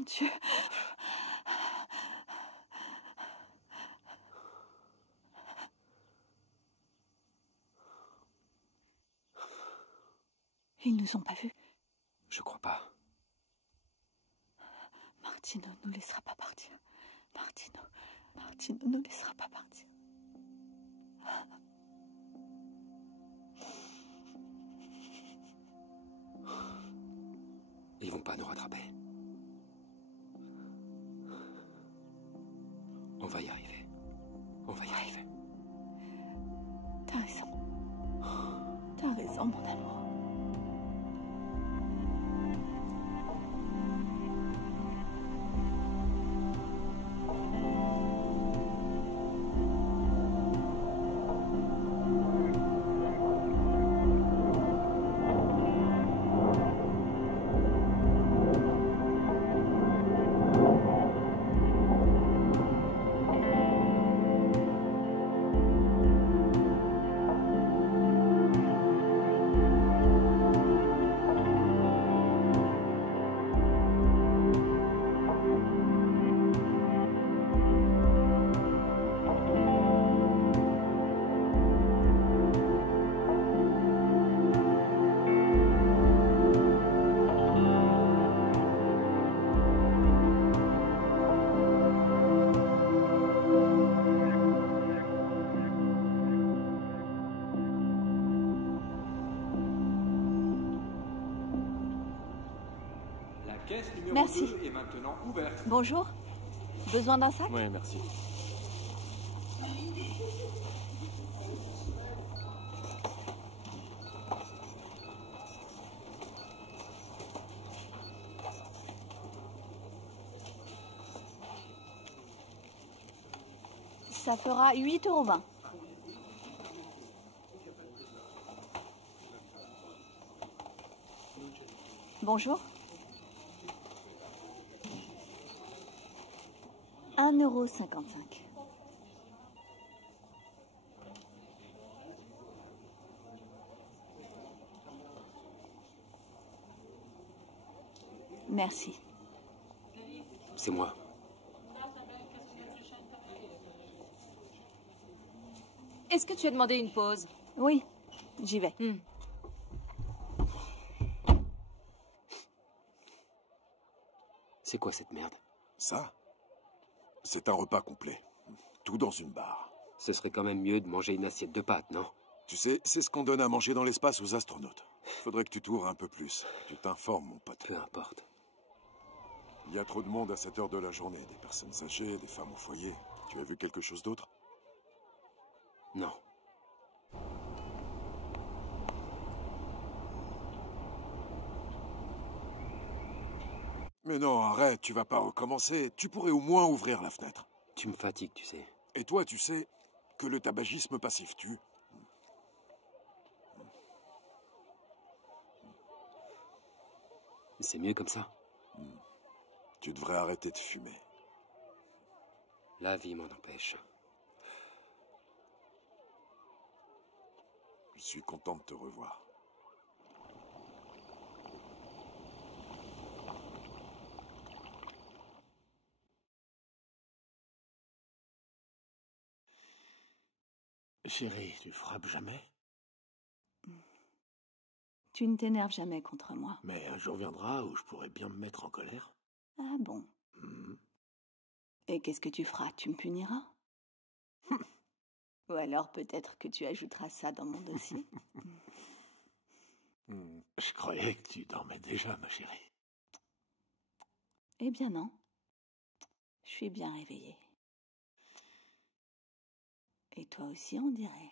Mon Dieu. Ils nous ont pas vus. Je crois pas. Martino nous laissera pas partir. Martino nous laissera pas partir. Ils vont pas nous rattraper. On va y arriver. On va y arriver. T'as raison. T'as raison, mon amour. Caisse numéro Merci. 2 est maintenant ouverte. Bonjour. Besoin d'un sac? Oui, merci. Ça fera 8,20 €. Bonjour. 1,55 €. Merci. C'est moi. Est-ce que tu as demandé une pause? Oui, j'y vais. C'est quoi cette merde? Ça, c'est un repas complet. Tout dans une barre. Ce serait quand même mieux de manger une assiette de pâtes, non? Tu sais, c'est ce qu'on donne à manger dans l'espace aux astronautes. Faudrait que tu t'ouvres un peu plus. Tu t'informes, mon pote. Peu importe. Il y a trop de monde à cette heure de la journée. Des personnes âgées, des femmes au foyer. Tu as vu quelque chose d'autre? Non. Mais non, arrête, tu vas pas recommencer. Tu pourrais au moins ouvrir la fenêtre. Tu me fatigues, tu sais. Et toi, tu sais que le tabagisme passif tue. C'est mieux comme ça. Tu devrais arrêter de fumer. La vie m'en empêche. Je suis content de te revoir. Chérie, tu frappes jamais? Tu ne t'énerves jamais contre moi. Mais un jour viendra où je pourrais bien me mettre en colère. Ah bon? Et qu'est-ce que tu feras? Tu me puniras? Ou alors peut-être que tu ajouteras ça dans mon dossier. Je croyais que tu dormais déjà, ma chérie. Eh bien non. Je suis bien réveillée. Et toi aussi, on dirait.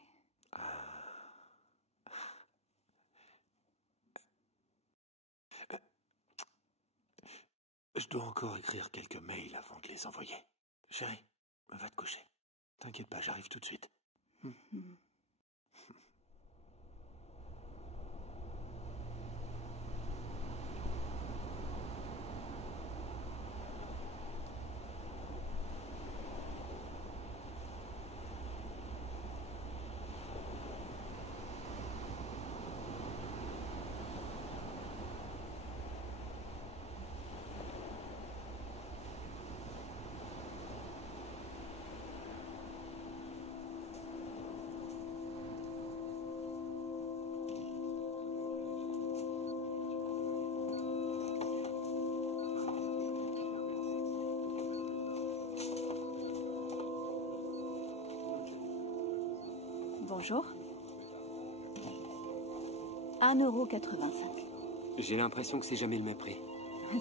Je dois encore écrire quelques mails avant de les envoyer. Chérie, va te coucher. T'inquiète pas, j'arrive tout de suite. Bonjour. 1,85 €. J'ai l'impression que c'est jamais le même prix.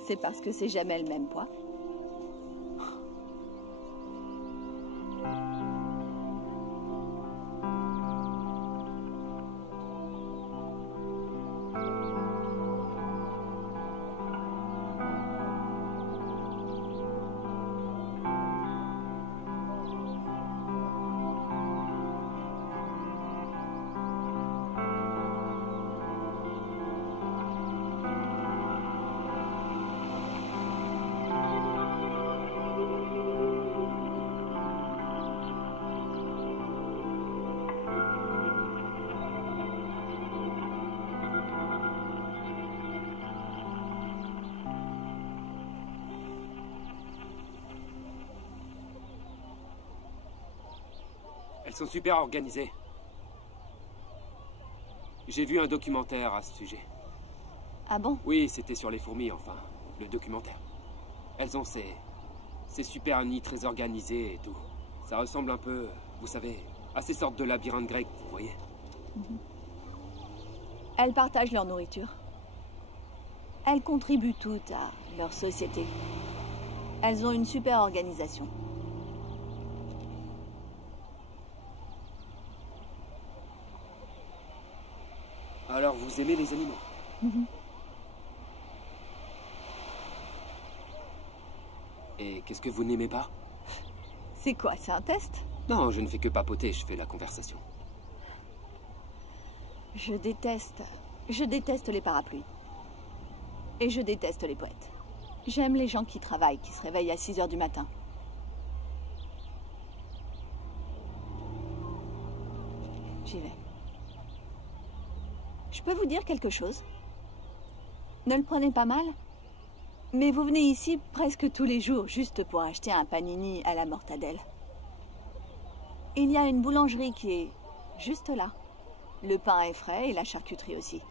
C'est parce que c'est jamais le même poids. Elles sont super organisées. J'ai vu un documentaire à ce sujet. Ah bon? Oui, c'était sur les fourmis, enfin, le documentaire. Elles ont ces super nids très organisés et tout. Ça ressemble un peu, vous savez, à ces sortes de labyrinthes grecs, vous voyez. Elles partagent leur nourriture. Elles contribuent toutes à leur société. Elles ont une super organisation. Alors, vous aimez les animaux? Et qu'est-ce que vous n'aimez pas? C'est quoi, c'est un test? Non, je ne fais que papoter, je fais la conversation. Je déteste les parapluies. Et je déteste les poètes. J'aime les gens qui travaillent, qui se réveillent à 6 h du matin. J'y vais. Je peux vous dire quelque chose? Ne le prenez pas mal, mais vous venez ici presque tous les jours juste pour acheter un panini à la mortadelle. Il y a une boulangerie qui est juste là. Le pain est frais et la charcuterie aussi.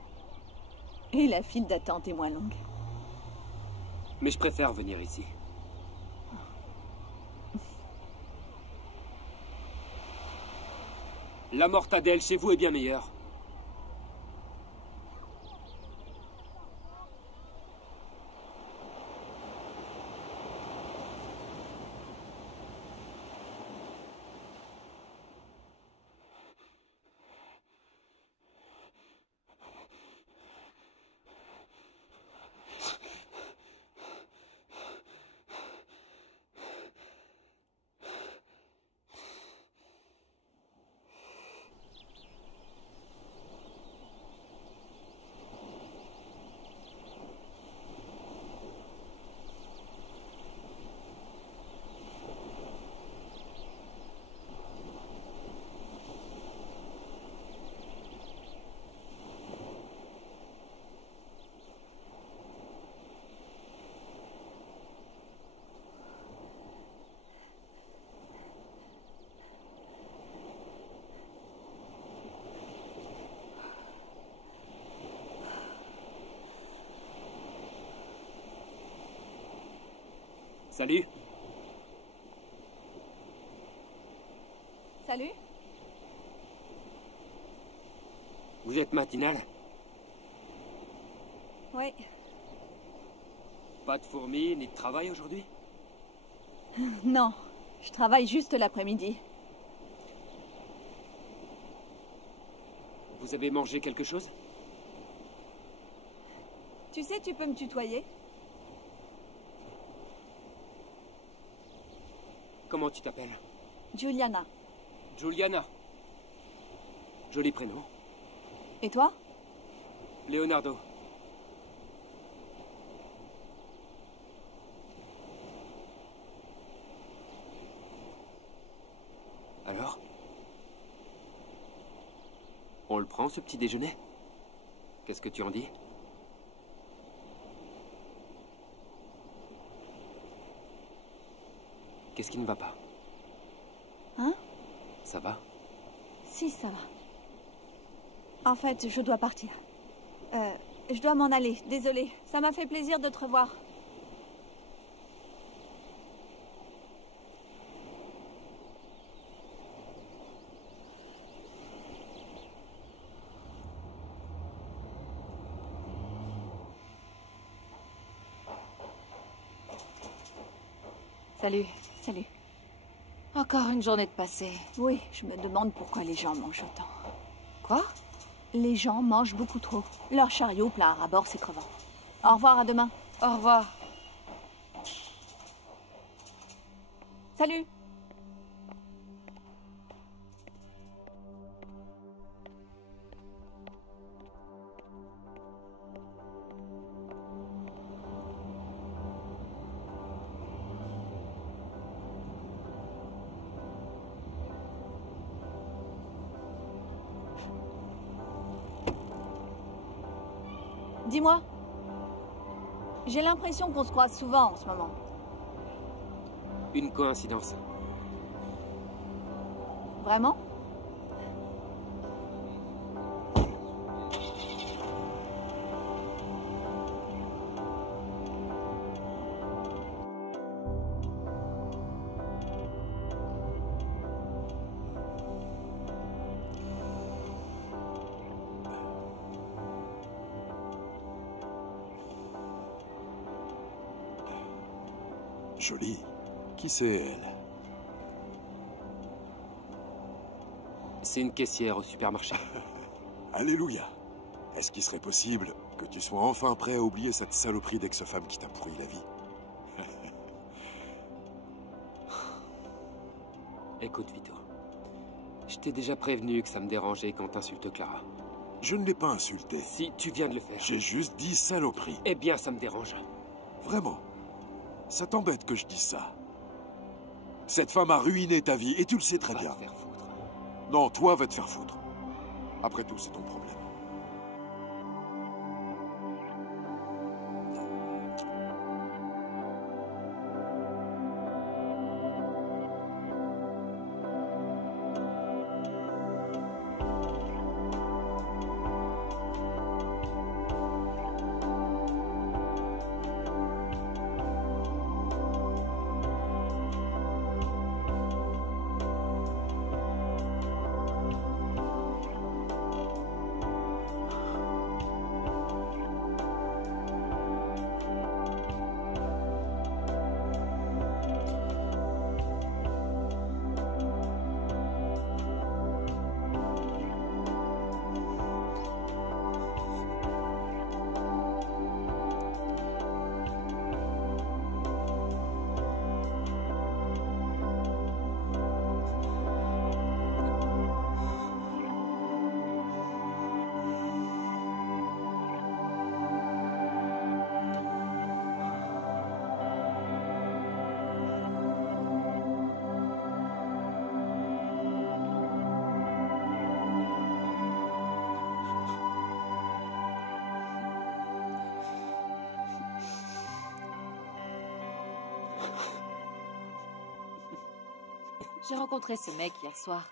Et la file d'attente est moins longue. Mais je préfère venir ici. La mortadelle chez vous est bien meilleure. Salut. Salut. Vous êtes matinale? Oui. Pas de fourmis ni de travail aujourd'hui? Non, je travaille juste l'après-midi. Vous avez mangé quelque chose? Tu sais, tu peux me tutoyer? Comment tu t'appelles? Juliana. Juliana. Joli prénom. Et toi? Leonardo. Alors? On le prend, ce petit déjeuner? Qu'est-ce que tu en dis? Qu'est-ce qui ne va pas? Hein? Ça va? Si, ça va. En fait, je dois partir. Je dois m'en aller, désolée. Ça m'a fait plaisir de te revoir. Salut. Salut. Encore une journée de passée. Oui, je me demande pourquoi les gens mangent autant. Quoi? Les gens mangent beaucoup trop. Leur chariot plat à bord, c'est crevant. Au revoir, à demain. Au revoir. Salut. Dis-moi. J'ai l'impression qu'on se croise souvent en ce moment. Une coïncidence. Vraiment? Jolie. Qui c'est, elle? C'est une caissière au supermarché. Alléluia. Est-ce qu'il serait possible que tu sois enfin prêt à oublier cette saloperie d'ex-femme qui t'a pourri la vie? Écoute, Vito. Je t'ai déjà prévenu que ça me dérangeait quand t'insultes Clara. Je ne l'ai pas insultée. Si, tu viens de le faire. J'ai juste dit saloperie. Eh bien, ça me dérange. Vraiment. Ça t'embête que je dise ça. Cette femme a ruiné ta vie et tu le sais très Va bien. te faire foutre. Non, toi, va te faire foutre. Après tout, c'est ton problème. J'ai rencontré ce mec hier soir.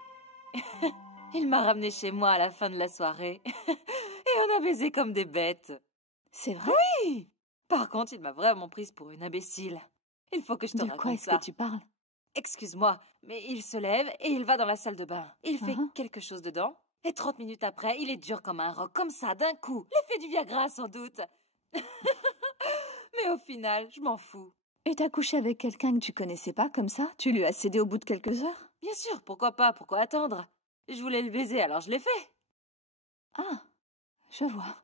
Il m'a ramené chez moi à la fin de la soirée. Et on a baisé comme des bêtes. C'est vrai? Oui! Par contre, il m'a vraiment prise pour une imbécile. Il faut que je te De quoi raconte est-ce ça. que tu parles? Excuse-moi, mais il se lève et il va dans la salle de bain. Il fait Mhm. quelque chose dedans. Et 30 minutes après, il est dur comme un roc, comme ça, d'un coup. L'effet du Viagra, sans doute. Mais au final, je m'en fous. Et t'as couché avec quelqu'un que tu connaissais pas, comme ça? Tu lui as cédé au bout de quelques heures? Bien sûr, pourquoi pas, pourquoi attendre? Je voulais le baiser, alors je l'ai fait. Ah, je vois.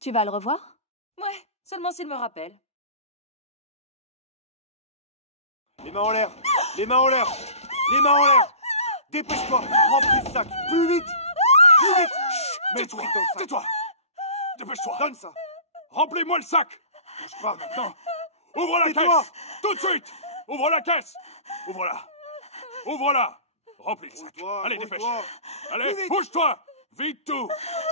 Tu vas le revoir? Ouais, seulement s'il me rappelle. Les mains en l'air! Les mains en l'air! Les mains en l'air! Dépêche-toi! Remplis le sac! Plus vite! Plus vite! Mets le fric dans le sac! Tais-toi! Dépêche-toi! Donne ça! Remplis-moi le sac! Bouge pas maintenant! Ouvre la Tais-toi! caisse! Tout de suite! Ouvre la caisse! Ouvre-la! Ouvre-la! Remplis le sac! Bouge-toi, Allez, dépêche! bouge-toi. Allez, Plus vite. bouge-toi! Vite tout!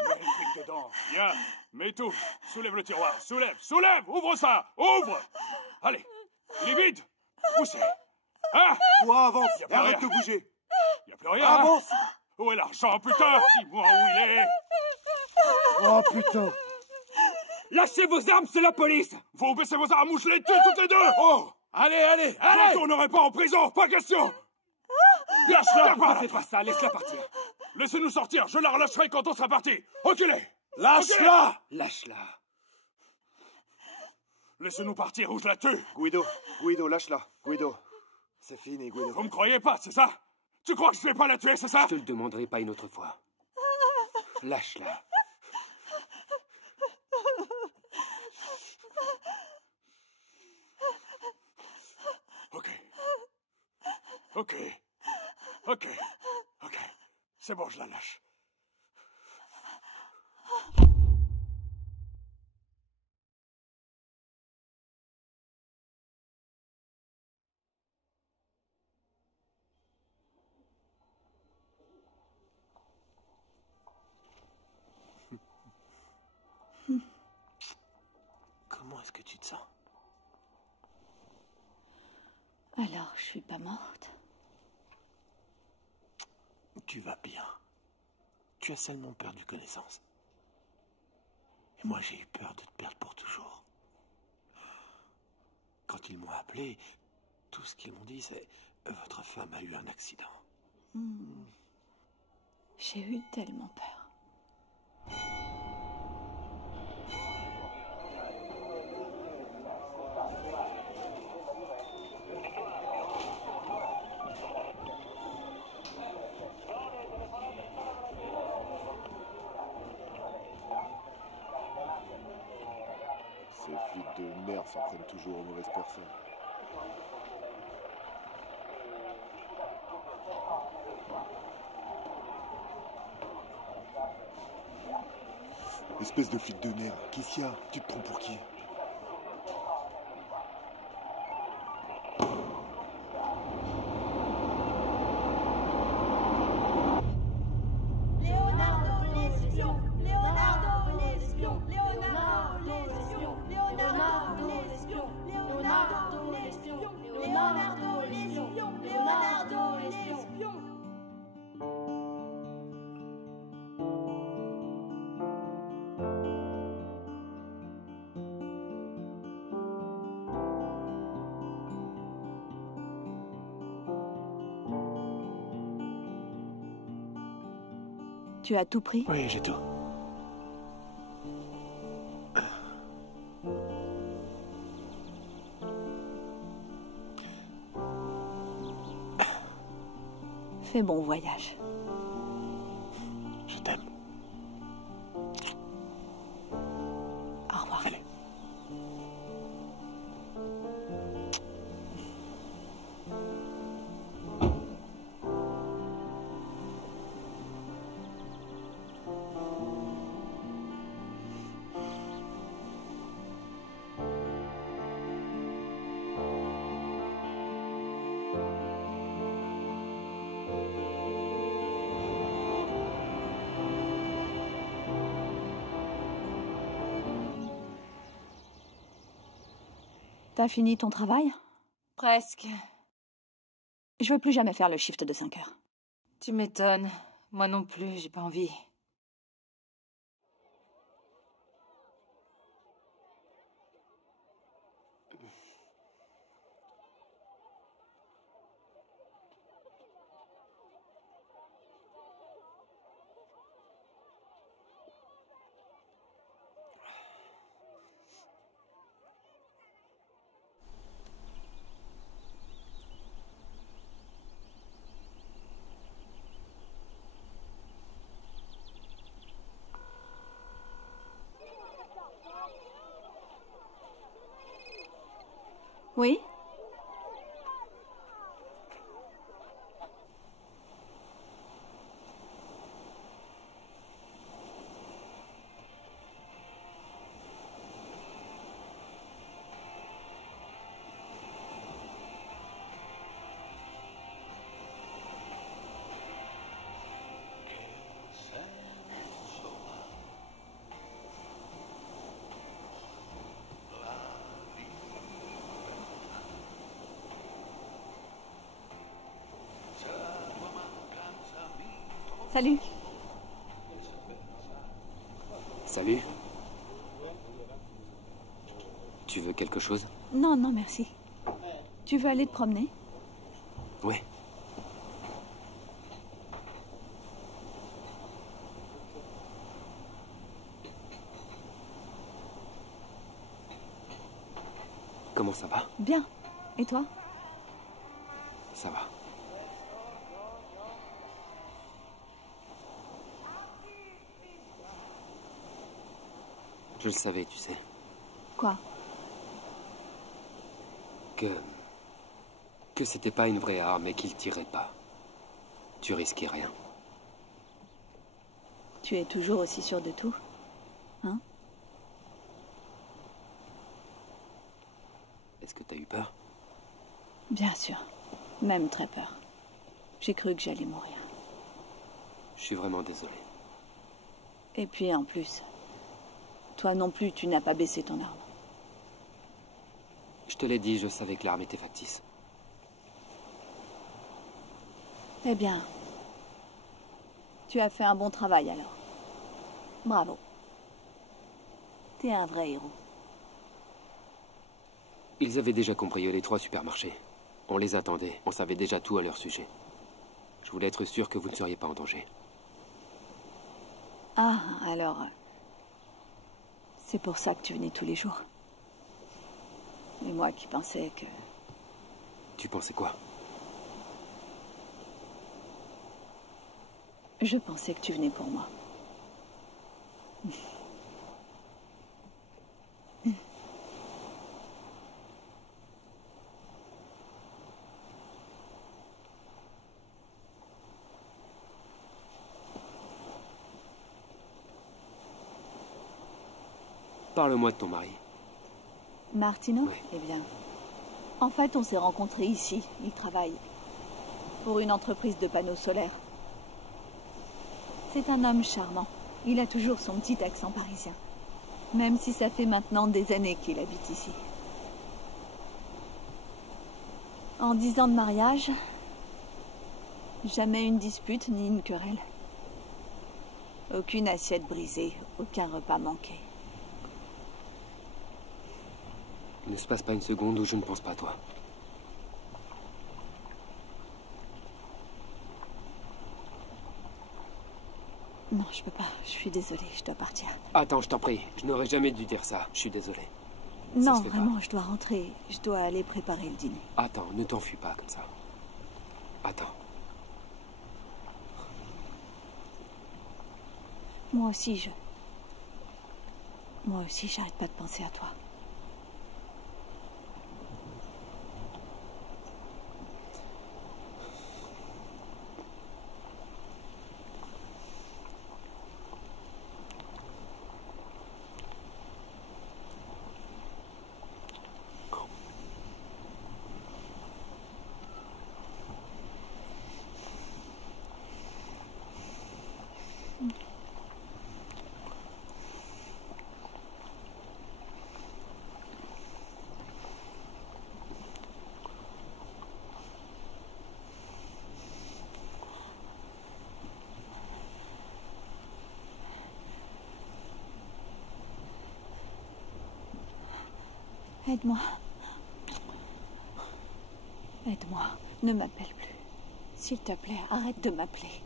Mets le fric dedans! Bien! Mets tout! Soulève le tiroir! Soulève! Soulève! Ouvre ça! Ouvre! Allez! Il est vide! Où c'est? Hein? Toi, avance! Y a Et plus arrête rien. de bouger! Y a plus rien! hein? Avance! Où est l'argent, putain? Dis-moi où il est! Oh putain! Lâchez vos armes, c'est la police! Vous baissez vos armes ou je les tue toutes les deux! Oh! Allez, allez, Je allez! retournerai pas en prison! Pas question! Lâche-la! Ne fais pas ça, laisse-la partir. Laissez-nous sortir! Je la relâcherai quand on sera parti! Reculez! Lâche-la! Lâche-la. Laissez-nous partir ou je la tue! Guido, lâche-la! Guido! C'est fini, Guido. Vous me croyez pas, c'est ça? Tu crois que je vais pas la tuer, c'est ça? Je te le demanderai pas une autre fois. Lâche-la. Ok. Ok. Ok. Ok. C'est bon, je la lâche. Comment est-ce que tu te sens? Alors, je suis pas morte. Tu vas bien. Tu as seulement perdu connaissance. Et moi, j'ai eu peur de te perdre pour toujours. Quand ils m'ont appelé, tout ce qu'ils m'ont dit, c'est « Votre femme a eu un accident. J'ai eu tellement peur. Ces flics de merde s'en prennent toujours aux mauvaises personnes. Espèce de flic de merde. Qu'est-ce qu'il y a? Tu te prends pour qui? Leonardo l'espion, Leonardo l'espion, Leonardo l'espion, Leonardo l'espion, Leonardo l'espion, Leonardo l'espion, Leonardo l'espion. Tu as tout pris? Oui, j'ai tout. Fais bon voyage. Je t'aime. Au revoir. Allez. T'as fini ton travail? Presque. Je veux plus jamais faire le shift de 5 heures. Tu m'étonnes. Moi non plus, j'ai pas envie. Oui? Salut. Salut. Tu veux quelque chose? Non, non, merci. Tu veux aller te promener? Ouais. Comment ça va? Bien. Et toi? Ça va. Je le savais, tu sais. Quoi? Que c'était pas une vraie arme et qu'il tirait pas. Tu risquais rien. Tu es toujours aussi sûr de tout? Hein? Est-ce que t'as eu peur? Bien sûr. Même très peur. J'ai cru que j'allais mourir. Je suis vraiment désolé. Et puis en plus, toi non plus, tu n'as pas baissé ton arme. Je te l'ai dit, je savais que l'arme était factice. Eh bien, tu as fait un bon travail alors. Bravo. T'es un vrai héros. Ils avaient déjà cambriolé 3 supermarchés. On les attendait, on savait déjà tout à leur sujet. Je voulais être sûr que vous ne seriez pas en danger. Ah, alors... c'est pour ça que tu venais tous les jours. Et moi qui pensais que... Tu pensais quoi? Je pensais que tu venais pour moi. Parle-moi de ton mari. Martino? Oui. Eh bien... En fait, on s'est rencontrés ici. Il travaille pour une entreprise de panneaux solaires. C'est un homme charmant. Il a toujours son petit accent parisien. Même si ça fait maintenant des années qu'il habite ici. En 10 ans de mariage, jamais une dispute ni une querelle. Aucune assiette brisée, aucun repas manqué. Il ne se passe pas une seconde où je ne pense pas à toi. Non, je peux pas. Je suis désolée, je dois partir. Attends, je t'en prie. Je n'aurais jamais dû dire ça. Je suis désolé. Non, se fait pas. vraiment, je dois rentrer. Je dois aller préparer le dîner. Attends, ne t'enfuis pas comme ça. Attends. Moi aussi, j'arrête pas de penser à toi. Aide-moi. Aide-moi. Ne m'appelle plus. S'il te plaît, arrête de m'appeler.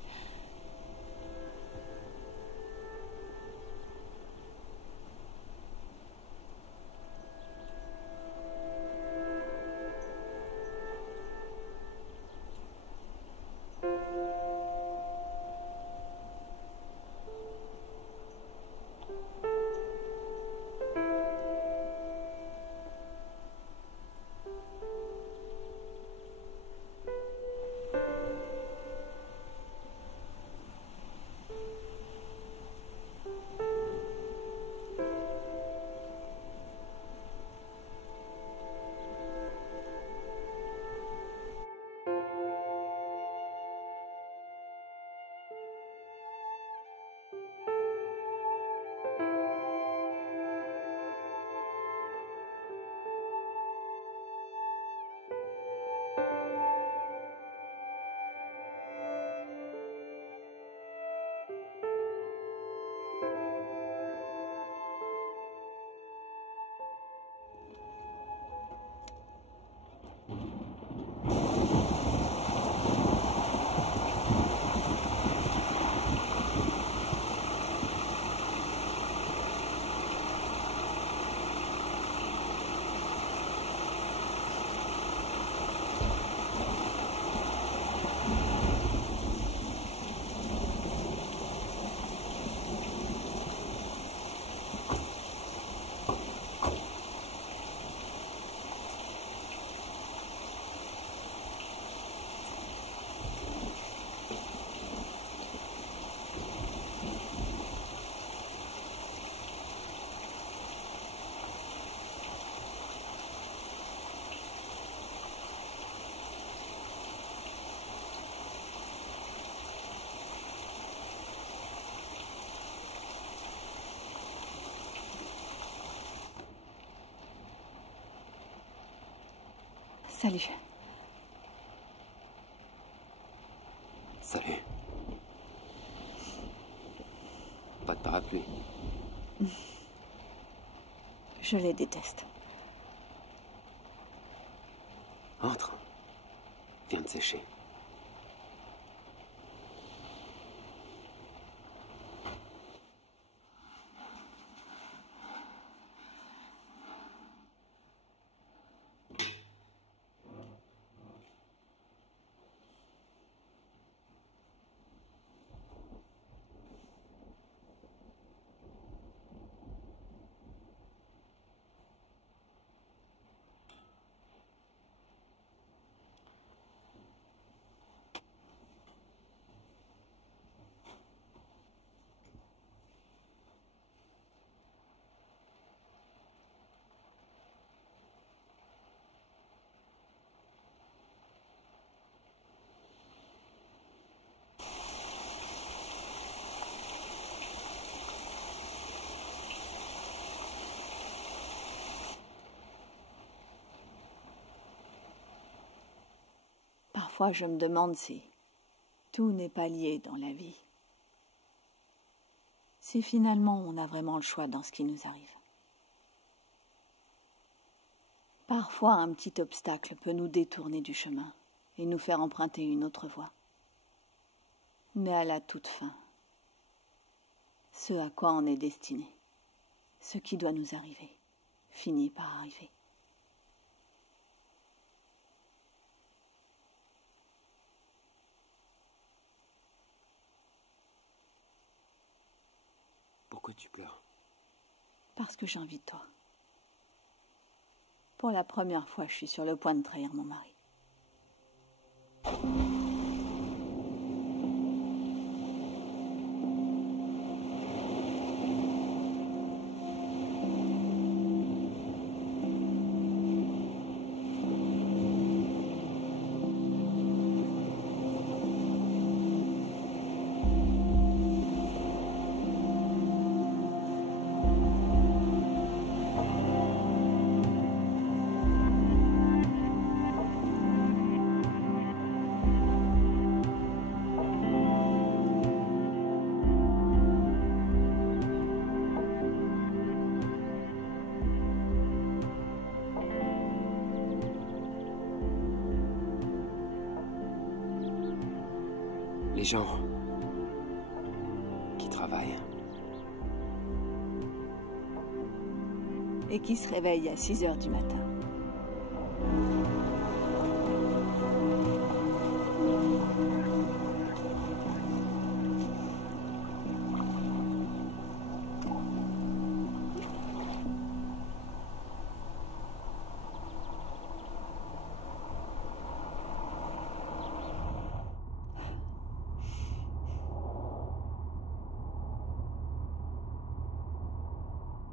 Salut. Salut. Pas de parapluie. Je les déteste. Entre. Viens de sécher. Parfois, je me demande si tout n'est pas lié dans la vie. Si finalement on a vraiment le choix dans ce qui nous arrive. Parfois, un petit obstacle peut nous détourner du chemin et nous faire emprunter une autre voie. Mais à la toute fin, ce à quoi on est destiné, ce qui doit nous arriver, finit par arriver. Pourquoi tu pleures? Parce que j'ai envie de toi. Pour la première fois, je suis sur le point de trahir mon mari. gens qui travaillent. Et qui se réveille à 6 heures du matin.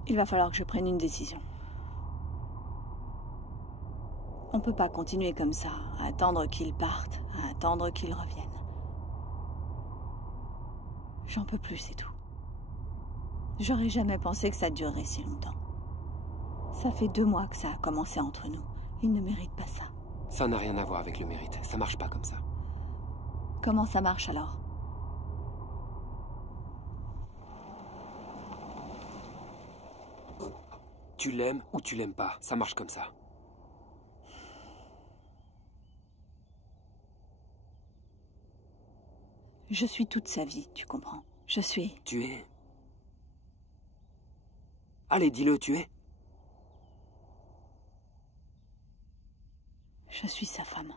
Il va falloir que je prenne une décision. On peut pas continuer comme ça, à attendre qu'ils partent, à attendre qu'ils reviennent. J'en peux plus, c'est tout. J'aurais jamais pensé que ça durerait si longtemps. Ça fait 2 mois que ça a commencé entre nous. Ils ne méritent pas ça. Ça n'a rien à voir avec le mérite. Ça marche pas comme ça. Comment ça marche alors? Tu l'aimes ou tu l'aimes pas. Ça marche comme ça. Je suis toute sa vie, tu comprends? Je suis... Tu es... Allez, dis-le, tu es... Je suis sa femme.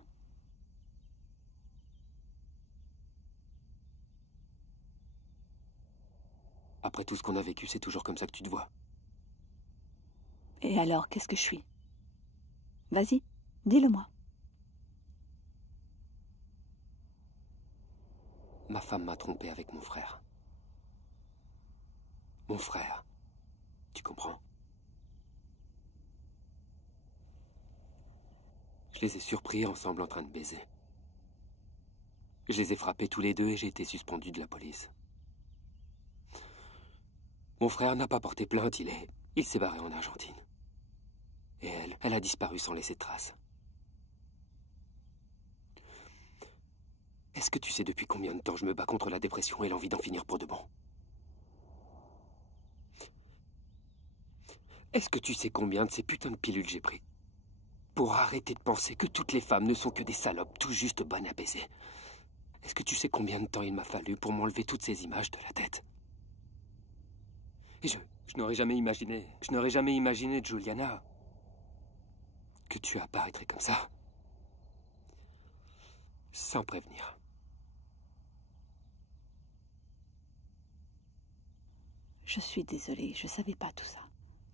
Après tout ce qu'on a vécu, c'est toujours comme ça que tu te vois. Et alors, qu'est-ce que je suis? Vas-y, dis-le-moi. Ma femme m'a trompé avec mon frère. Mon frère. Tu comprends? Je les ai surpris ensemble en train de baiser. Je les ai frappés tous les deux et j'ai été suspendu de la police. Mon frère n'a pas porté plainte, il s'est barré en Argentine. Et elle a disparu sans laisser de traces. Est-ce que tu sais depuis combien de temps je me bats contre la dépression et l'envie d'en finir pour de bon? Est-ce que tu sais combien de ces putains de pilules j'ai pris pour arrêter de penser que toutes les femmes ne sont que des salopes tout juste bonnes à baiser? Est-ce que tu sais combien de temps il m'a fallu pour m'enlever toutes ces images de la tête? Et je n'aurais jamais imaginé, Juliana, que tu apparaîtrais comme ça, sans prévenir. Je suis désolée, je savais pas tout ça.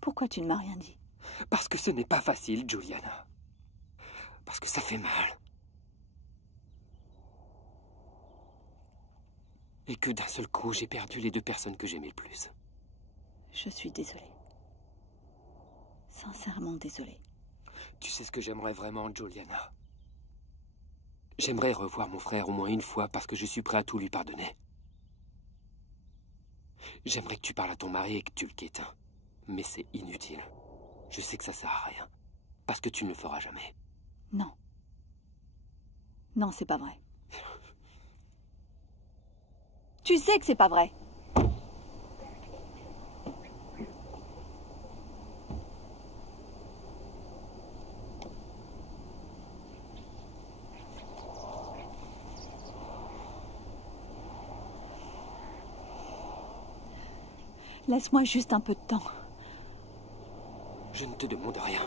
Pourquoi tu ne m'as rien dit? Parce que ce n'est pas facile, Juliana. Parce que ça fait mal. Et que d'un seul coup, j'ai perdu les 2 personnes que j'aimais le plus. Je suis désolée. Sincèrement désolée. Tu sais ce que j'aimerais vraiment, Juliana? J'aimerais revoir mon frère au moins une fois parce que je suis prêt à tout lui pardonner. J'aimerais que tu parles à ton mari et que tu le quittes. Mais c'est inutile. Je sais que ça sert à rien. Parce que tu ne le feras jamais. Non. Non, c'est pas vrai. Tu sais que c'est pas vrai. Laisse-moi juste un peu de temps. Je ne te demande rien.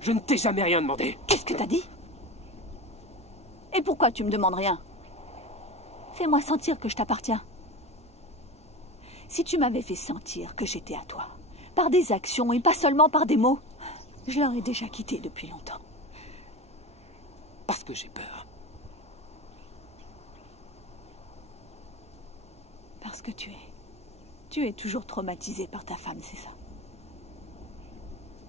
Je ne t'ai jamais rien demandé. Qu'est-ce que t'as dit? Et pourquoi tu me demandes rien? Fais-moi sentir que je t'appartiens. Si tu m'avais fait sentir que j'étais à toi, par des actions et pas seulement par des mots, je l'aurais déjà quitté depuis longtemps. Parce que j'ai peur. Parce que tu es toujours traumatisé par ta femme, c'est ça?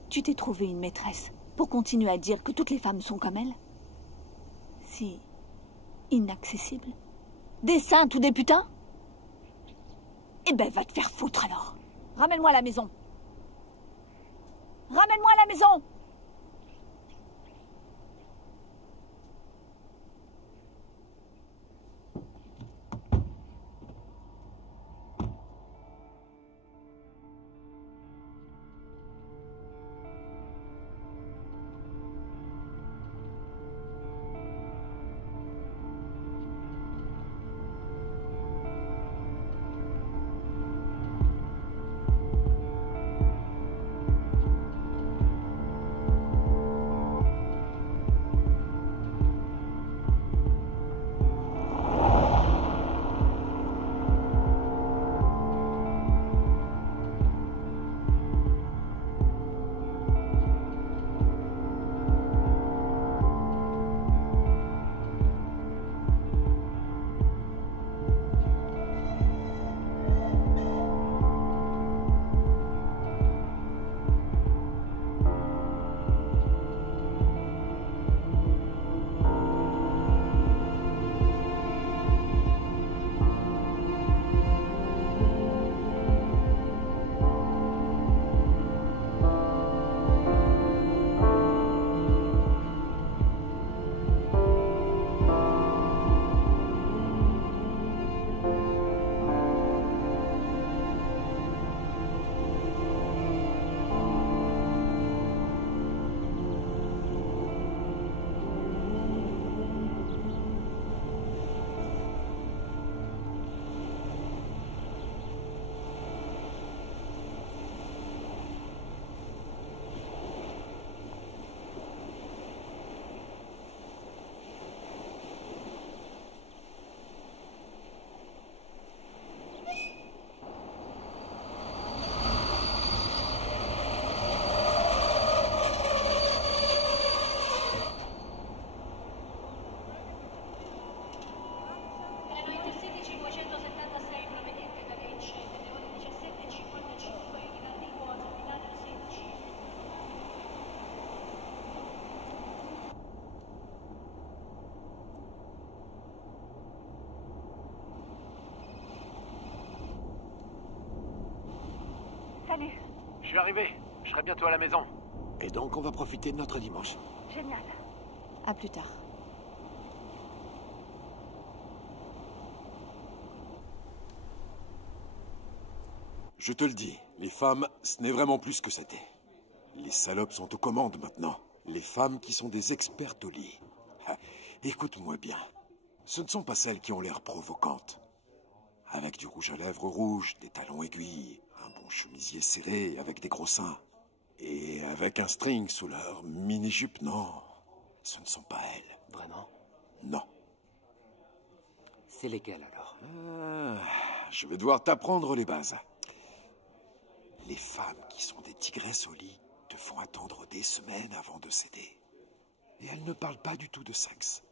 Tu t'es trouvé une maîtresse pour continuer à dire que toutes les femmes sont comme elle? Si inaccessibles? Des saintes ou des putains? Eh ben, va te faire foutre alors. Ramène-moi à la maison. Ramène-moi à la maison. Salut. Je suis arrivé. Je serai bientôt à la maison. Et donc, on va profiter de notre dimanche. Génial. À plus tard. Je te le dis, les femmes, ce n'est vraiment plus ce que c'était. Les salopes sont aux commandes maintenant. Les femmes qui sont des expertes au lit. Ah, écoute-moi bien. Ce ne sont pas celles qui ont l'air provocantes. Avec du rouge à lèvres rouge, des talons aiguilles, un bon chemisier serré avec des gros seins. Et avec un string sous leur mini-jupe, non. Ce ne sont pas elles. Vraiment? Non. C'est légal alors. Je vais devoir t'apprendre les bases. Les femmes qui sont des tigresses au lit te font attendre des semaines avant de céder. Et elles ne parlent pas du tout de sexe.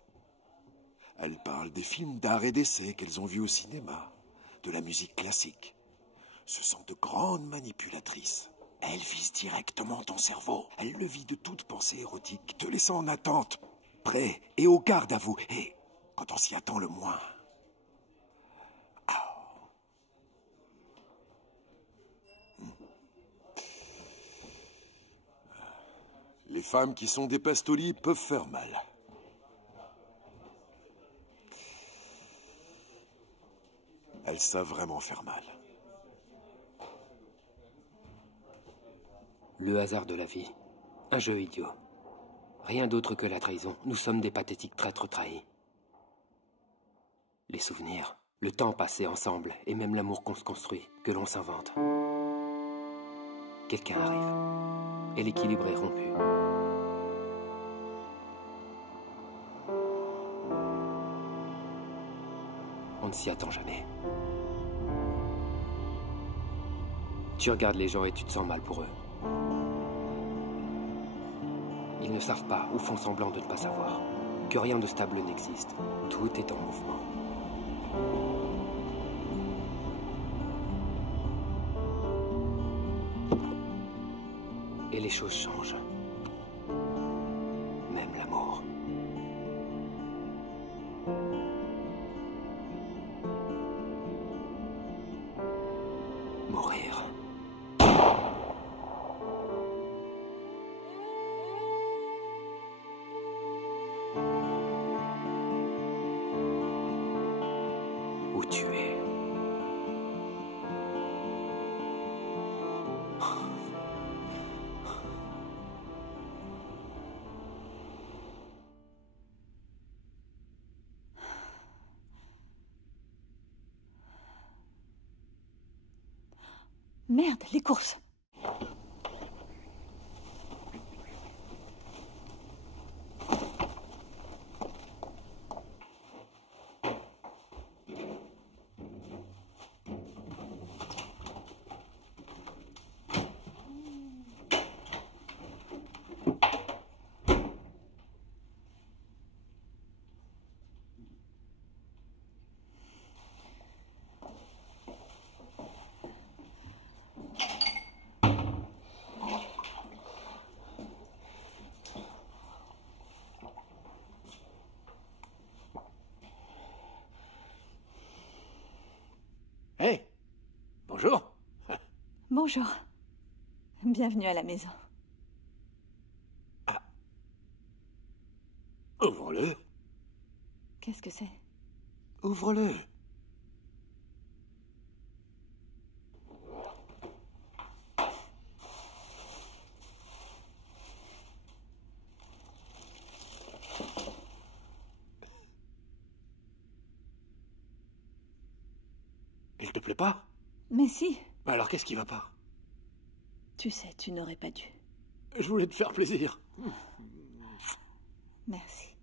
Elles parlent des films d'art et d'essai qu'elles ont vus au cinéma, de la musique classique. Ce sont de grandes manipulatrices. Elles visent directement ton cerveau. Elles le vident de toute pensée érotique, te laissant en attente, prêt et au garde à vous. Et quand on s'y attend le moins... Les femmes qui sont des pastolis peuvent faire mal. Elles savent vraiment faire mal. Le hasard de la vie. Un jeu idiot. Rien d'autre que la trahison. Nous sommes des pathétiques traîtres trahis. Les souvenirs, le temps passé ensemble, et même l'amour qu'on se construit, que l'on s'invente. Quelqu'un arrive, et l'équilibre est rompu. On ne s'y attend jamais. Tu regardes les gens et tu te sens mal pour eux. Ils ne savent pas ou font semblant de ne pas savoir que rien de stable n'existe. Tout est en mouvement. Et les choses changent. Même l'amour. Mourir. Ou tuer. Merde, les courses. Hey, bonjour. Bonjour. Bienvenue à la maison. Ouvre-le. Qu'est-ce que c'est? Ouvre-le. Il te plaît pas? Mais si. Alors qu'est-ce qui va pas? Tu sais, tu n'aurais pas dû. Je voulais te faire plaisir. Merci.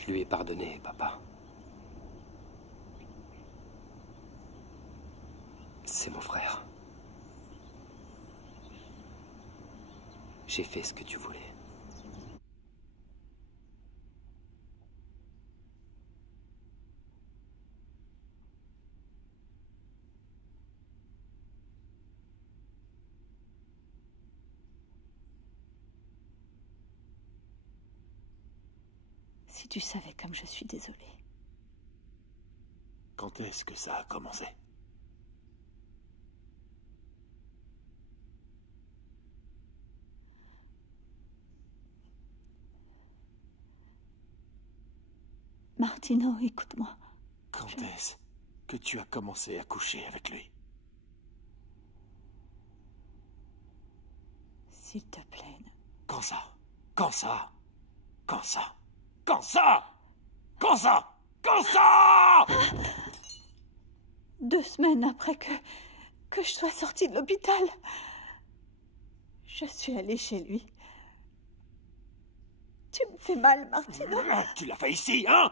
Je lui ai pardonné, papa. C'est mon frère. J'ai fait ce que tu voulais. Si tu savais comme je suis désolée. Quand est-ce que ça a commencé? Martino, écoute-moi. Quand est-ce que tu as commencé à coucher avec lui? S'il te plaît. Quand ça? Quand ça? Quand ça? Quand ça? Quand ça? Quand ça? 2 semaines après que je sois sortie de l'hôpital, je suis allée chez lui. Tu me fais mal, Martino. Tu l'as fait ici, hein?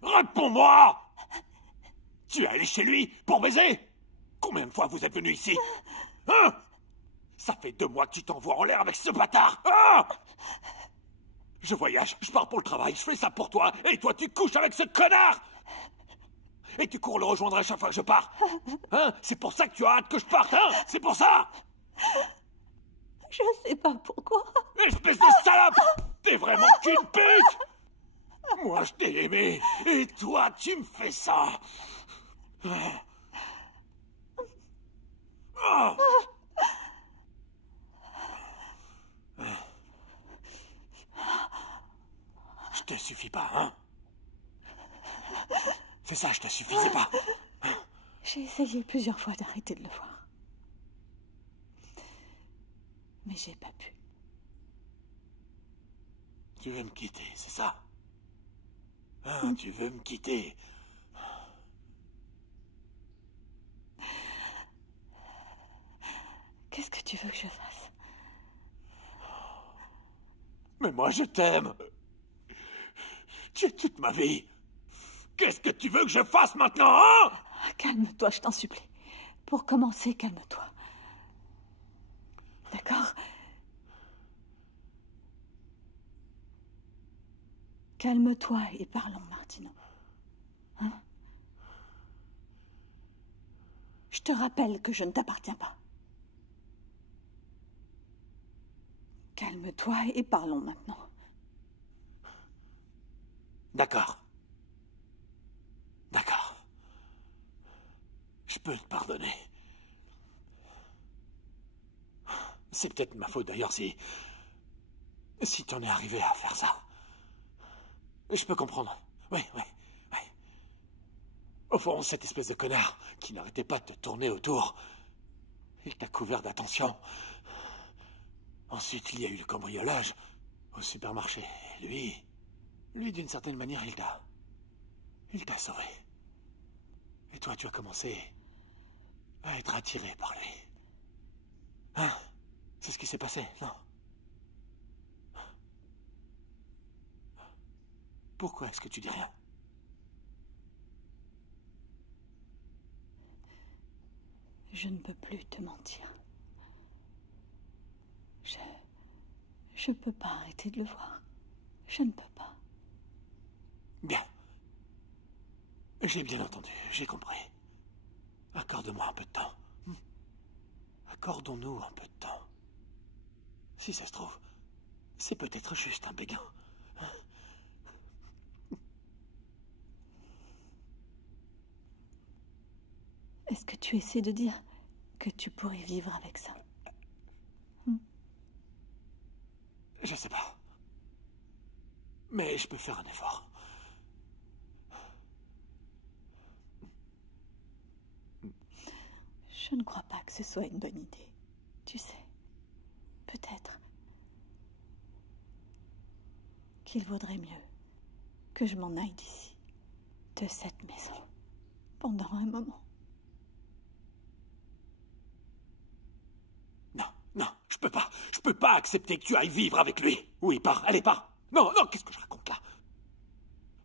Réponds-moi! Tu es allé chez lui pour baiser? Combien de fois vous êtes venu ici? Hein? Ça fait 2 mois que tu t'envoies en l'air avec ce bâtard! Hein? Je voyage, je pars pour le travail, je fais ça pour toi, et toi tu couches avec ce connard! Et tu cours le rejoindre à chaque fois que je pars. Hein? C'est pour ça que tu as hâte que je parte, hein? C'est pour ça? Je sais pas pourquoi. Espèce de salope! T'es vraiment qu'une pute! Moi, je t'ai aimé, et toi, tu me fais ça! Je te suffis pas, hein? C'est ça, je te suffisais pas. J'ai essayé plusieurs fois d'arrêter de le voir. Mais j'ai pas pu. Tu veux me quitter, c'est ça? Hein, tu veux me quitter? Qu'est-ce que tu veux que je fasse? Mais moi, je t'aime. Tu es toute ma vie. Qu'est-ce que tu veux que je fasse maintenant, hein? Calme-toi, je t'en supplie. Pour commencer, calme-toi. D'accord? Calme-toi et parlons, Martino. Hein? Je te rappelle que je ne t'appartiens pas. Calme-toi et parlons maintenant. D'accord. D'accord. Je peux te pardonner. C'est peut-être ma faute d'ailleurs si t'en es arrivé à faire ça. Je peux comprendre. Oui. Au fond, cette espèce de connard qui n'arrêtait pas de te tourner autour, il t'a couvert d'attention. Ensuite, il y a eu le cambriolage au supermarché. Lui, d'une certaine manière, il t'a sauvé. Et toi, tu as commencé à être attiré par lui. Hein? C'est ce qui s'est passé, non? Pourquoi est-ce que tu dis rien? Je ne peux plus te mentir. Je peux pas arrêter de le voir. Je ne peux pas. Bien. J'ai bien entendu, j'ai compris. Accorde-moi un peu de temps. Accordons-nous un peu de temps. Si ça se trouve, c'est peut-être juste un béguin. Est-ce que tu essaies de dire que tu pourrais vivre avec ça? Je sais pas. Mais je peux faire un effort. Je ne crois pas que ce soit une bonne idée. Tu sais, peut-être qu'il vaudrait mieux que je m'en aille d'ici, de cette maison. Pendant un moment. Non, non, je peux pas. Je peux pas accepter que tu ailles vivre avec lui. Oui, pars, allez, pars. Non, non, qu'est-ce que je raconte là?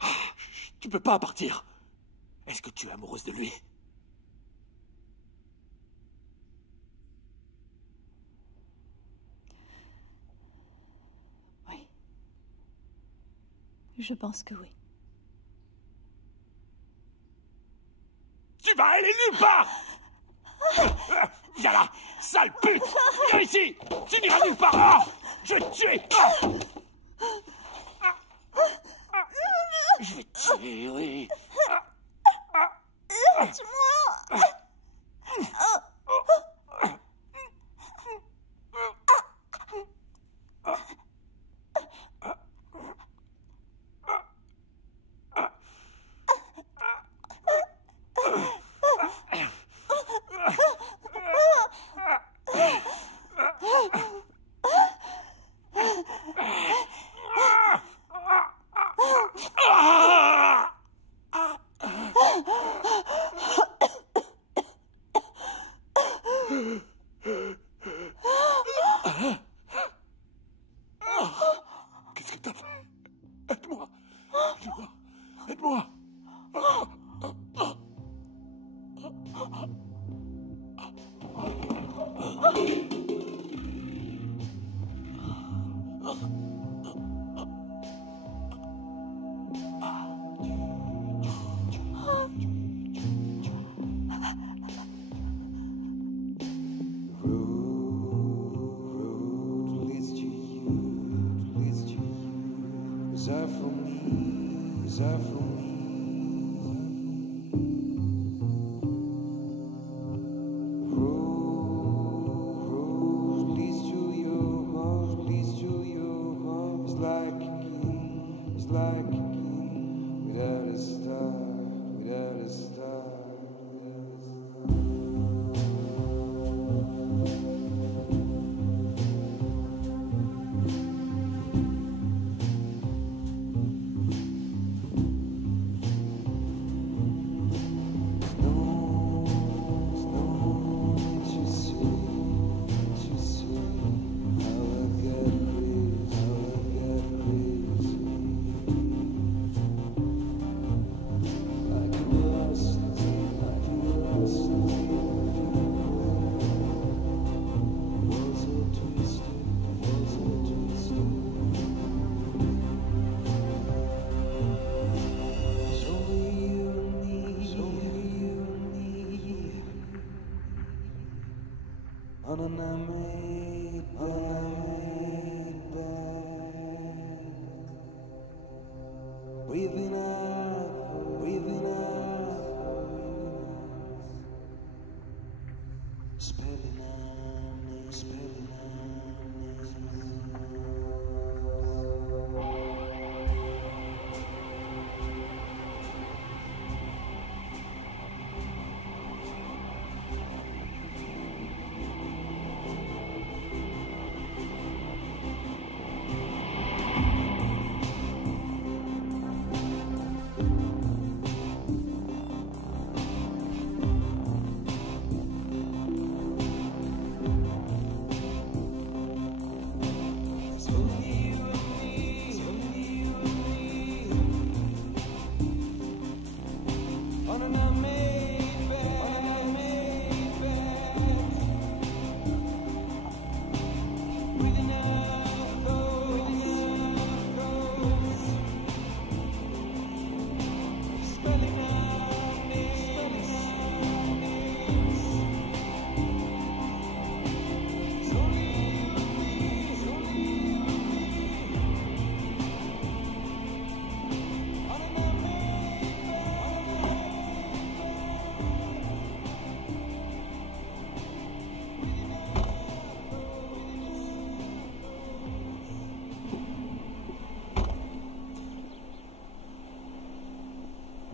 Ah, tu peux pas partir. Est-ce que tu es amoureuse de lui? Oui. Je pense que oui. Tu vas aller nulle part! Viens là, sale pute! Viens ici! Tu n'iras nulle part! Ah, je vais te tuer! Je vais te tuer, oui. Laisse-moi. Qu'est-ce que t'as fait? Aide-moi! Aide-moi!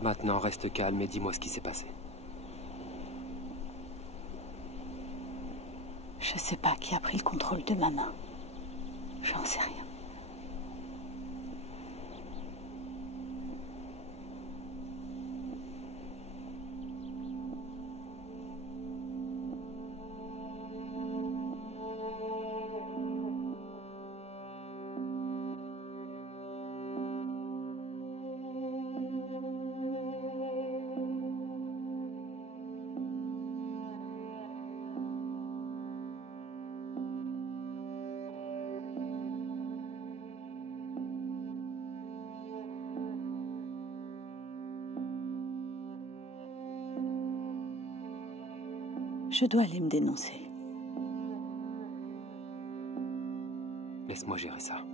Maintenant, reste calme et dis-moi ce qui s'est passé. Je sais pas qui a pris le contrôle de ma main. J'en sais rien. Je dois aller me dénoncer. Laisse-moi gérer ça.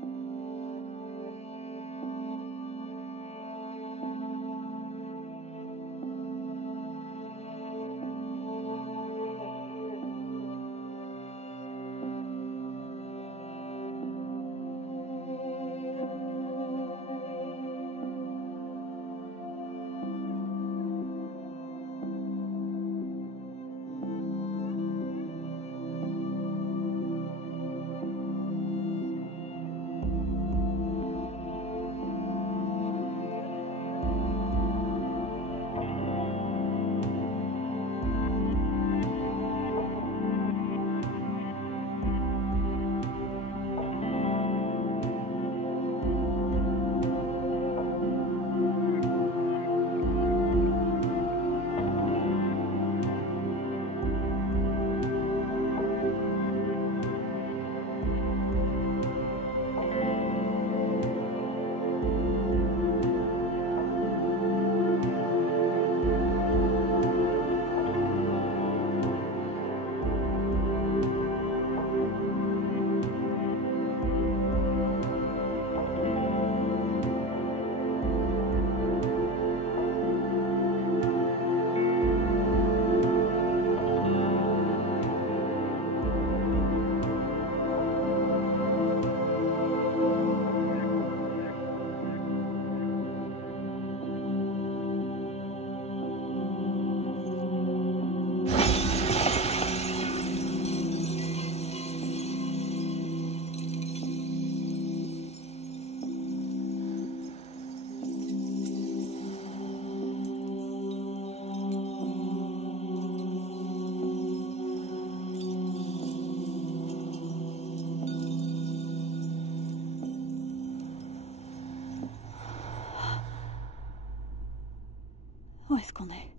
Où est-ce qu'on est?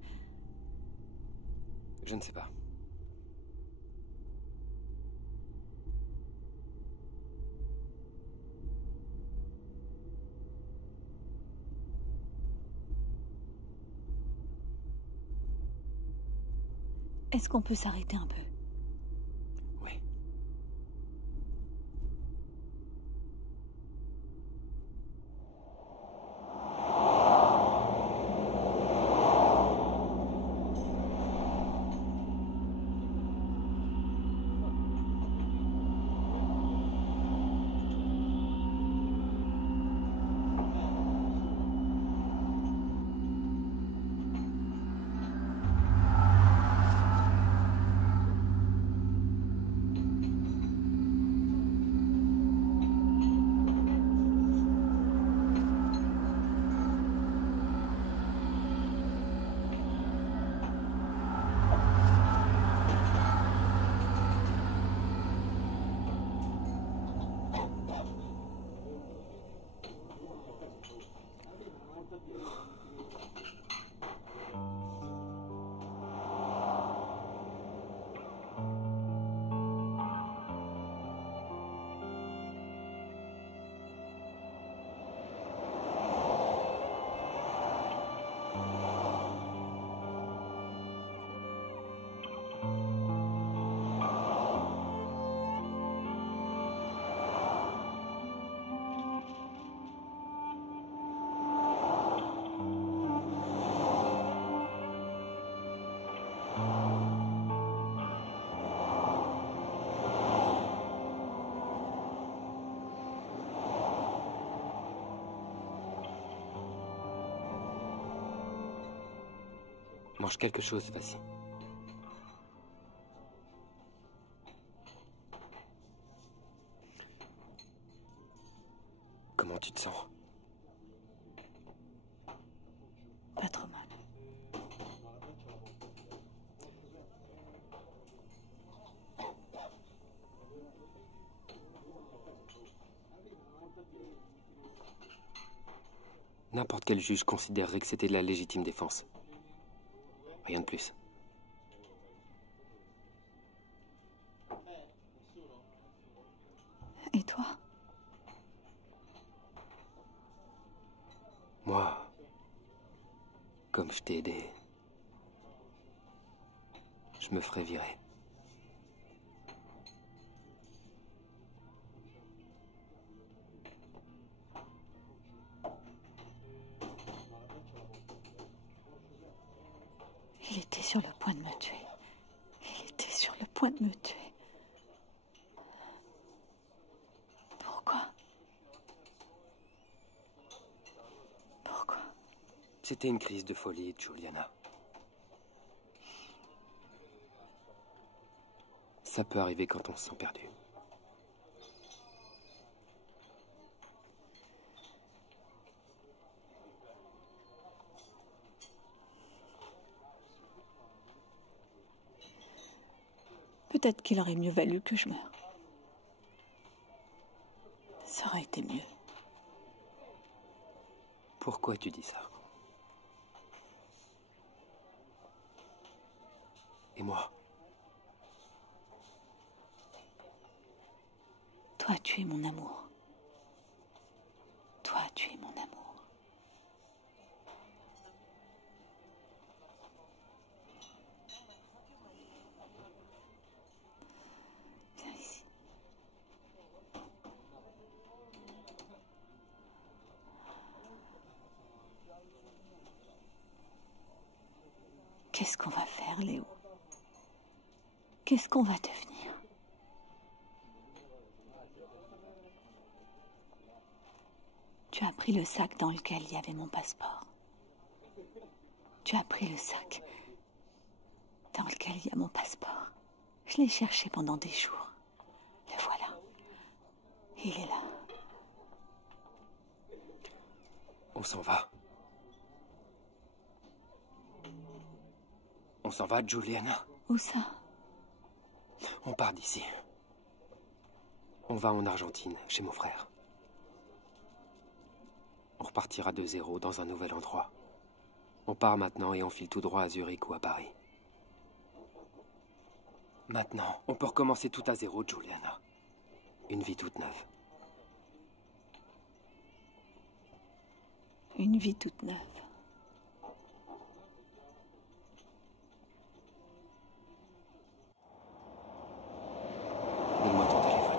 Je ne sais pas. Est-ce qu'on peut s'arrêter un peu? Oui. Mange quelque chose, vas-y. Comment tu te sens? Pas trop mal. N'importe quel juge considérerait que c'était de la légitime défense. Rien de plus. Et toi? Moi, comme je t'ai aidé, je je me ferai virer. Il était sur le point de me tuer. Il était sur le point de me tuer. Pourquoi? Pourquoi? C'était une crise de folie, Juliana. Ça peut arriver quand on se sent perdu. Peut-être qu'il aurait mieux valu que je meure. Ça aurait été mieux. Pourquoi tu dis ça? Et moi? Toi, tu es mon amour. Toi, tu es mon amour. Viens ici. Qu'est-ce qu'on va faire, Léo? Qu'est-ce qu'on va devenir? Tu as pris le sac dans lequel il y avait mon passeport. Tu as pris le sac dans lequel il y a mon passeport. Je l'ai cherché pendant des jours. Le voilà. Il est là. On s'en va. On s'en va, Juliana. Où ça? On part d'ici. On va en Argentine, chez mon frère. On repartira de zéro dans un nouvel endroit. On part maintenant et on file tout droit à Zurich ou à Paris. Maintenant, on peut recommencer tout à zéro, Juliana. Une vie toute neuve. Une vie toute neuve. Donne-moi ton téléphone.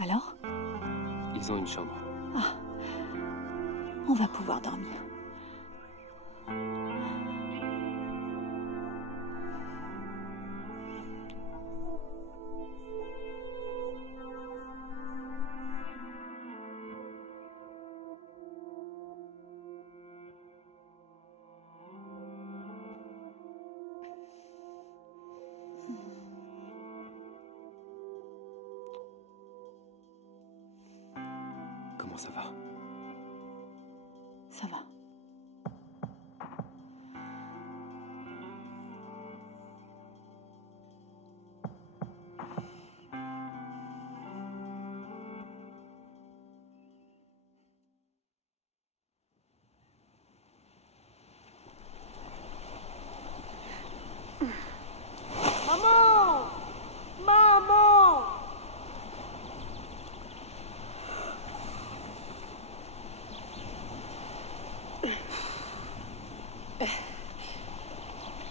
Alors? Ils ont une chambre. Ah, on va pouvoir dormir. comment ça va? Ça va. Maman! Maman!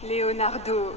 Leonardo.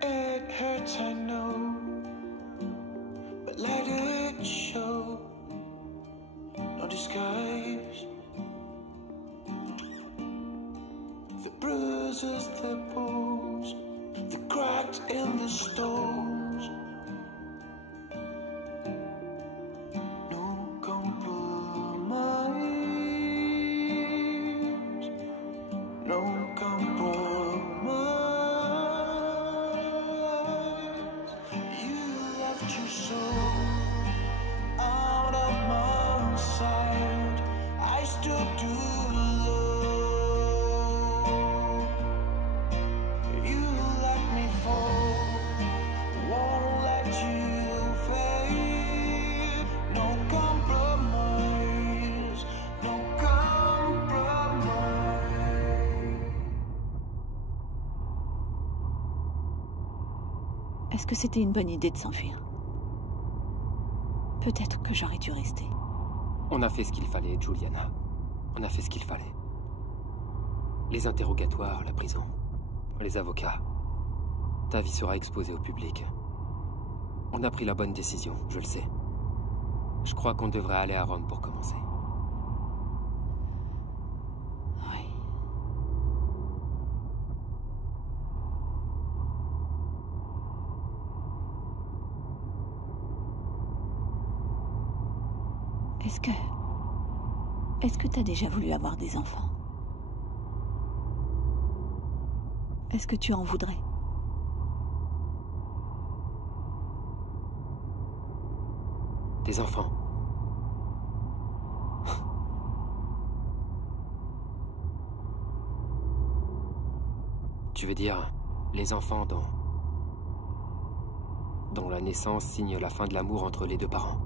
It hurts, I know, but let it show. No disguise. The bruises, the bones, the cracks in the stones. No compromise. No compromise. Out of my sight, I still do love. You let me fall, won't let you fade. No compromise, no compromise. Est-ce que c'était une bonne idée de s'enfuir? Peut-être que j'aurais dû rester. On a fait ce qu'il fallait, Juliana. On a fait ce qu'il fallait. Les interrogatoires, la prison, les avocats. Ta vie sera exposée au public. On a pris la bonne décision, je le sais. Je crois qu'on devrait aller à Rome pour commencer. Oui. Est-ce que t'as déjà voulu avoir des enfants? Est-ce que tu en voudrais? Des enfants? Tu veux dire les enfants dont la naissance signe la fin de l'amour entre les deux parents?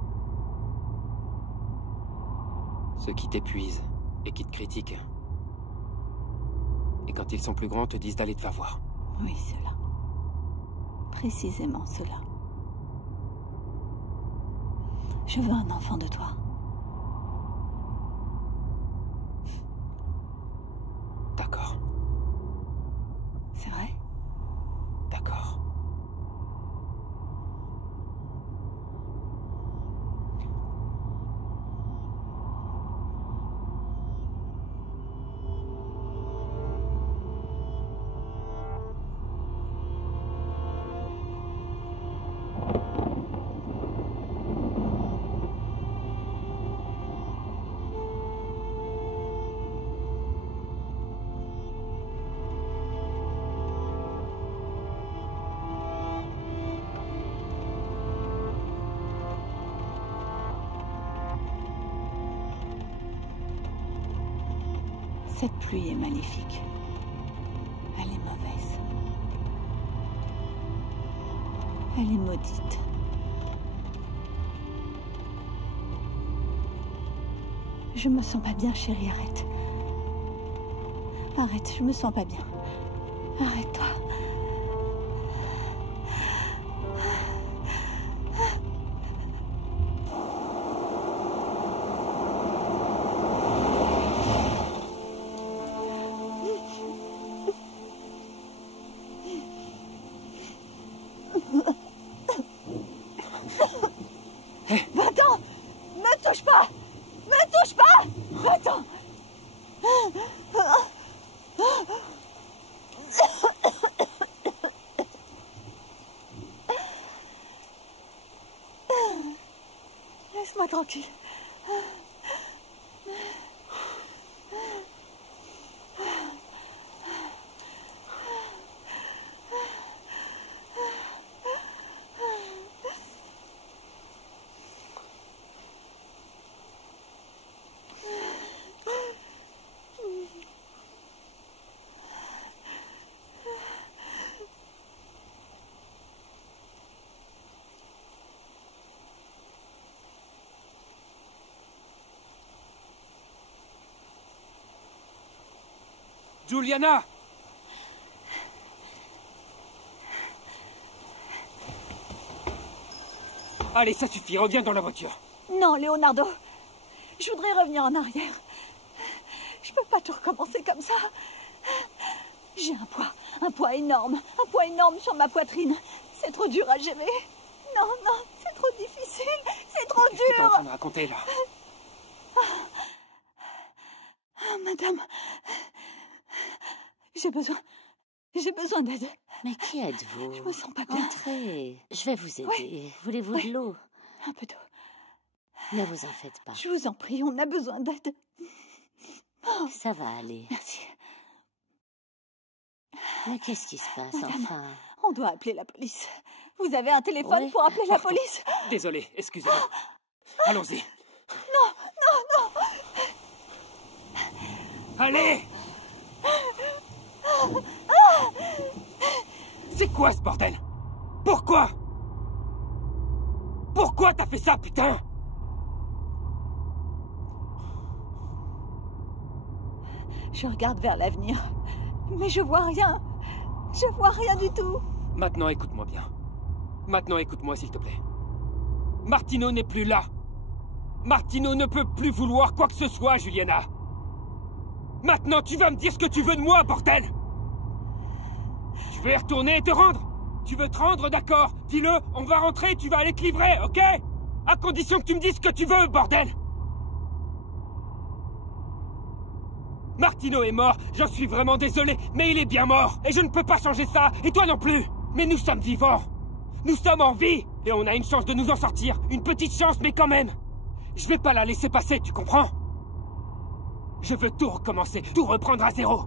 Ceux qui t'épuisent et qui te critiquent. Et quand ils sont plus grands, te disent d'aller te faire voir. Oui, ceux-là. Précisément ceux-là. Je veux un enfant de toi. D'accord. C'est vrai? D'accord. Cette pluie est maléfique. Elle est mauvaise. Elle est maudite. Je me sens pas bien, chérie, arrête. Arrête, je me sens pas bien. Arrête-toi. Va-t'en! Me touche pas! Me touche pas! Va-t'en! Laisse-moi tranquille. Juliana! Allez, ça suffit, reviens dans la voiture. Non, Leonardo. Je voudrais revenir en arrière. Je peux pas tout recommencer comme ça. J'ai un poids énorme sur ma poitrine. C'est trop dur à gérer. Non, non, c'est trop difficile. C'est trop Qu'est-ce que t'es en dur. train de raconter, là? Oh, madame, j'ai besoin d'aide. Mais qui êtes-vous? Je me sens pas bien. Entrez, je vais vous aider. Oui. Voulez-vous Oui. de l'eau? Un peu d'eau. Ne vous en faites pas. Je vous en prie, on a besoin d'aide. Oh, Ça va aller. merci. Mais qu'est-ce qui se passe, Madame. enfin? On doit appeler la police. Vous avez un téléphone Oui. pour appeler la police? Désolé, excusez-moi. Allons-y. Non, non, non. Allez! C'est quoi ce bordel? Pourquoi? Pourquoi t'as fait ça, putain? Je regarde vers l'avenir, mais je vois rien. Je vois rien du tout. Maintenant, écoute-moi bien. Maintenant, écoute-moi, s'il te plaît. Martino n'est plus là. Martino ne peut plus vouloir quoi que ce soit, Juliana. Maintenant, tu vas me dire ce que tu veux de moi, bordel! Tu veux y retourner et te rendre? Tu veux te rendre, d'accord? Dis-le, on va rentrer, tu vas aller te livrer, ok? À condition que tu me dises ce que tu veux, bordel! Martino est mort, j'en suis vraiment désolé, mais il est bien mort, et je ne peux pas changer ça, et toi non plus! Mais nous sommes vivants! Nous sommes en vie! Et on a une chance de nous en sortir, une petite chance, mais quand même! Je vais pas la laisser passer, tu comprends? Je veux tout recommencer, tout reprendre à zéro.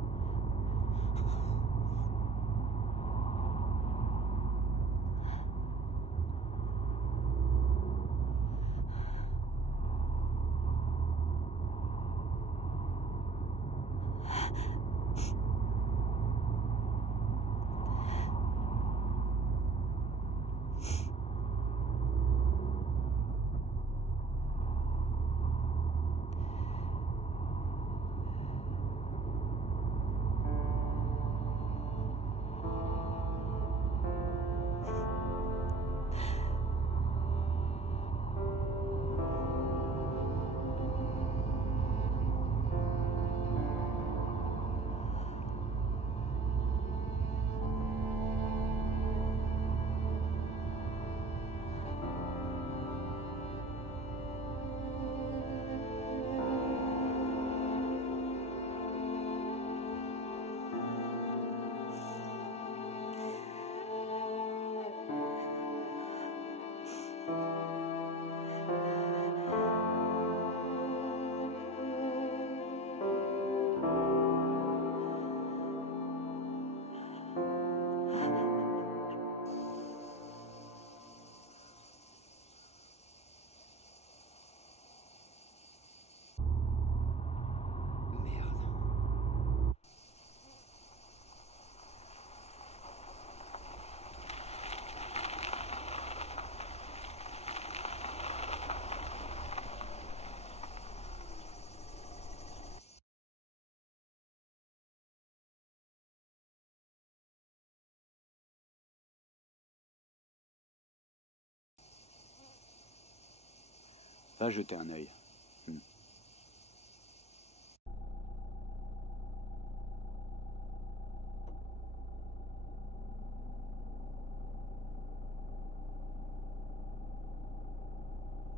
Va jeter un œil.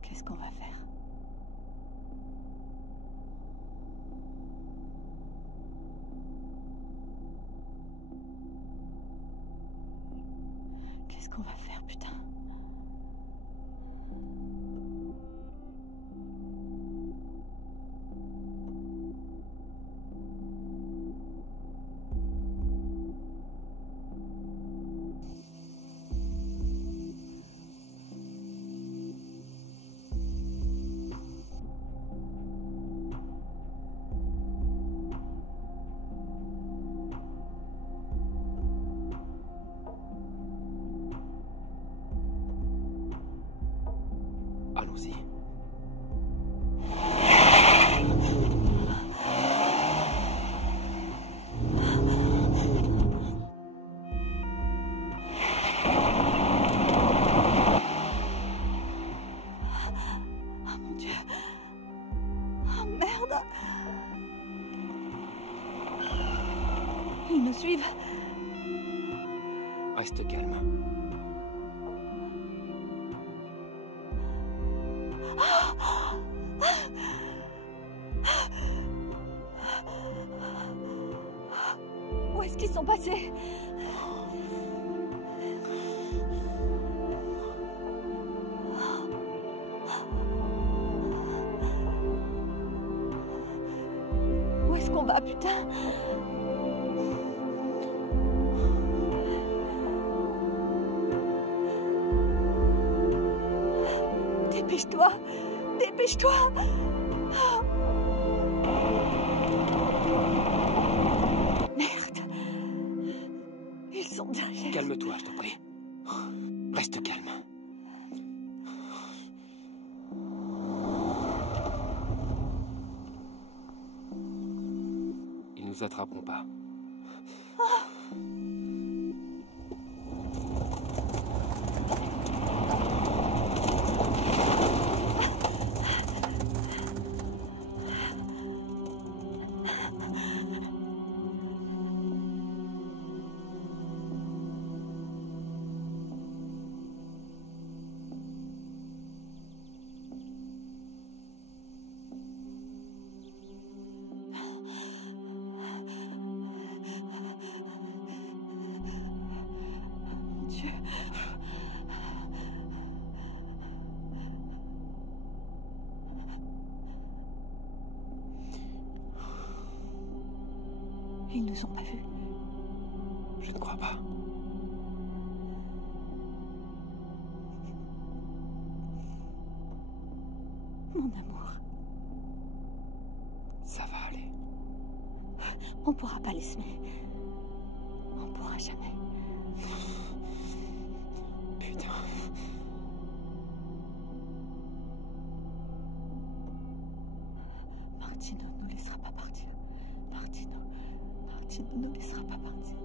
Qu'est-ce qu'on va faire? Qu'est-ce qu'on va faire, putain? Allons-y. Oh mon Dieu. Oh merde. Ils nous suivent. Reste calme. Où est-ce qu'ils sont passés? Où est-ce qu'on va, putain? Dépêche-toi! Dépêche-toi! Merde! Ils sont derrière. Calme-toi, je t'en prie. Reste calme. Ils nous attraperont pas. Dieu. Ils ne nous ont pas vus. Je ne crois pas. Mon amour, Ça va aller. on pourra pas les semer. On pourra jamais. Putain. Martino ne nous laissera pas partir. Martino ne nous laissera pas partir.